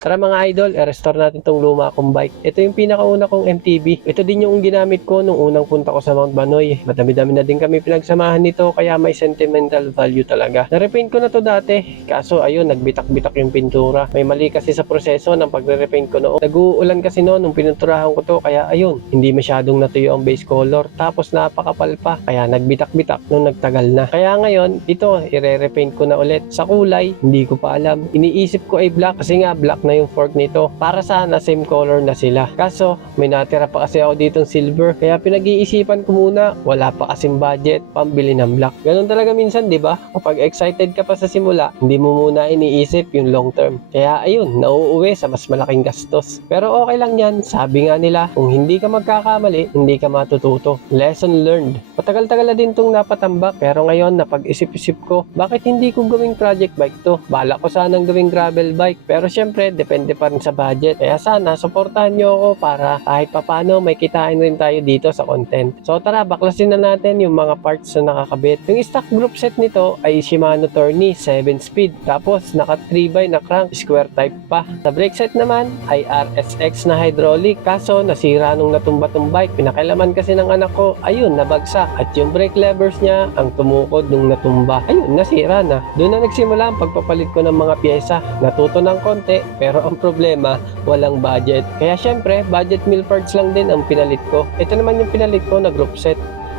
Tara mga idol, i-restore natin tong luma kong bike. Ito yung pinakauna kong MTB. Ito din yung ginamit ko nung unang punta ko sa Mount Banoy. Madami-dami na din kami pinagsamahan nito kaya may sentimental value talaga. Na-repaint ko na to dati, kaso ayun, nagbitak-bitak yung pintura. May mali kasi sa proseso ng pagre-repaint ko noon. Nag-uulan kasi noon nung pininturahan ko to kaya ayun, hindi masyadong natuyo ang base color. Tapos napakapal pa, kaya nagbitak-bitak nung nagtagal na. Kaya ngayon, ito, i-repaint ko na ulit. Sa kulay, hindi ko pa alam. Iniisip ko ay black kasi nga black na yung fork nito. Para sana same color na sila. Kaso may natira pa kasi ako ditong silver. Kaya pinag-iisipan ko muna. Wala pa kasing budget pambili ng black. Ganun talaga minsan, di ba? Kapag excited ka pa sa simula, hindi mo muna iniisip yung long term. Kaya ayun, nauuwi sa mas malaking gastos. Pero okay lang yan. Sabi nga nila, kung hindi ka magkakamali, hindi ka matututo. Lesson learned. Matagal-tagal na din itong napatambak. Pero ngayon, napag-isip-isip ko, bakit hindi ko gawing project bike to? Bala ko sanang gawing gravel bike. Pero syempre, depende pa rin sa budget. Kaya sana, supportahan nyo ako para kahit papano may kitain rin tayo dito sa content. So tara, baklasin na natin yung mga parts na nakakabit. Yung stock group set nito ay Shimano Tourney 7-speed. Tapos naka 3x na crank, square type pa. Sa brake set naman ay RSX na hydraulic. Kaso nasira nung natumba tong bike. Pinakailaman kasi ng anak ko, ayun, nabagsak. At yung brake levers niya ang tumukod nung natumba. Ayun, nasira na. Doon na nagsimula ang pagpapalit ko ng mga pyesa. Natuto ng konti, pero ang problema, walang budget. Kaya syempre, budget meal parts lang din ang pinalit ko. Ito naman yung pinalit ko na group set.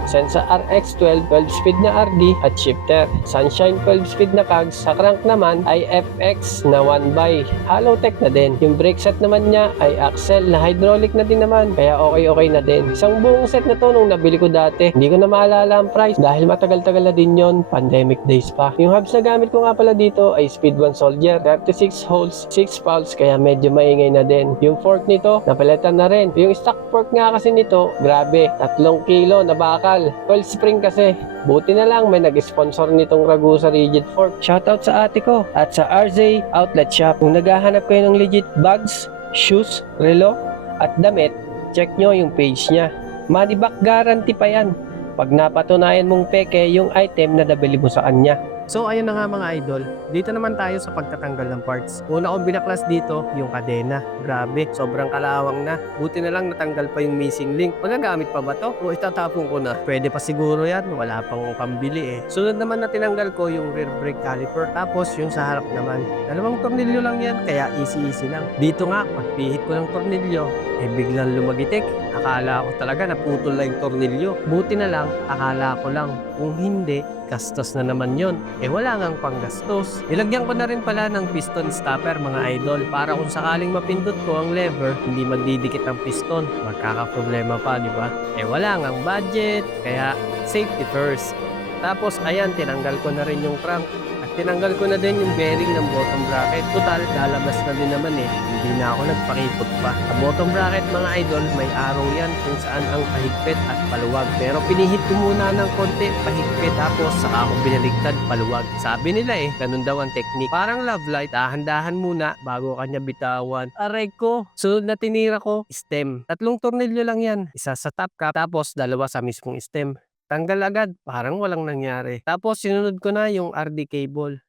Sensa RX12, 12-speed na RD at shifter. Sunshine 12-speed na cogs. Sa crank naman ay FX na 1x. Hollow tech na din. Yung brake set naman niya ay axle na hydraulic na din naman. Kaya okay na din. Isang buong set na to nung nabili ko dati. Hindi ko na maalala ang price dahil matagal-tagal na din yon, pandemic days pa. Yung hubs na gamit ko nga pala dito ay Speed 1 Soldier. 36 holes, 6 valves kaya medyo maingay na din. Yung fork nito, napalitan na rin. Yung stock fork nga kasi nito, grabe, 3 kilo na bakal. 12 spring kasi. Buti na lang may nag-sponsor nitong Ragusa Rigid Fork. Shoutout sa ate ko at sa RZ Outlet Shop. Kung naghahanap kayo ng legit bags, shoes, relo, at damit, check nyo yung page niya. Money back guarantee pa yan. Pag napatunayan mong peke yung item na nabili mo sa kanya. So ayun na nga mga idol, dito naman tayo sa pagtatanggal ng parts. Una kong binaklas dito, yung kadena. Grabe, sobrang kalawang na. Buti na lang natanggal pa yung missing link. Magagamit pa ba to? O itatapon ko na? Pwede pa siguro yan, wala pang pambili eh. Sunod naman na tinanggal ko yung rear brake caliper. Tapos yung sa harap naman, 2 tornilyo lang yan, kaya easy lang. Dito nga, pagpihit ko ng tornilyo, biglang lumagitik. Akala ko talaga naputol na yung tornilyo. Buti na lang, akala ko lang. Kung hindi, gastos na naman yon. Wala ngang panggastos. Ilagyan ko na rin pala ng piston stopper mga idol para kung sakaling mapindot ko ang lever, hindi magdidikit ang piston. Magkakaproblema pa, di ba? Wala ngang budget, kaya safety first. Tapos ayan, tinanggal ko na rin yung crank. At tinanggal ko na din yung bearing ng bottom bracket. Total, lalabas na din naman hindi na ako nagpakipot pa. Sa bottom bracket mga idol, may arrow yan kung saan ang pahigpit at paluwag. Pero pinihit ko muna ng konti, pahigpit, tapos saka ako binaligtad, paluwag. Sabi nila ganun daw ang technique. Parang love light, dahan-dahan muna bago kanya bitawan. Aray ko, sunod na tinira ko, stem. 3 tornilyo lang yan. Isa sa top cap, tapos 2 sa mismong stem. Tanggal agad, parang walang nangyari. Tapos sinunod ko na yung RD cable.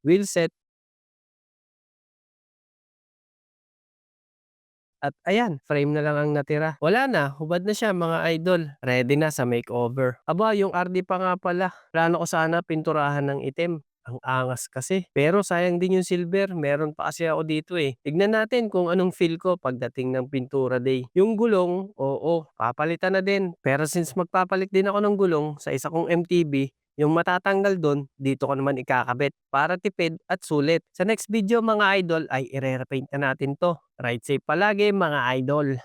Wheel set. At ayan, frame na lang ang natira. Wala na, hubad na siya mga idol. Ready na sa makeover. Aba, yung RD pa nga pala. Plano ko sana pinturahan ng itim. Ang angas kasi. Pero sayang din yung silver. Meron pa kasi ako dito Tignan natin kung anong feel ko pagdating ng pintura day. Yung gulong, oo, papalitan na din. Pero since magpapalit din ako ng gulong sa isa kong MTB, yung matatanggal doon, dito ko naman ikakabit para tipid at sulit. Sa next video mga idol ay i-repaint na natin to. Ride safe palagi mga idol.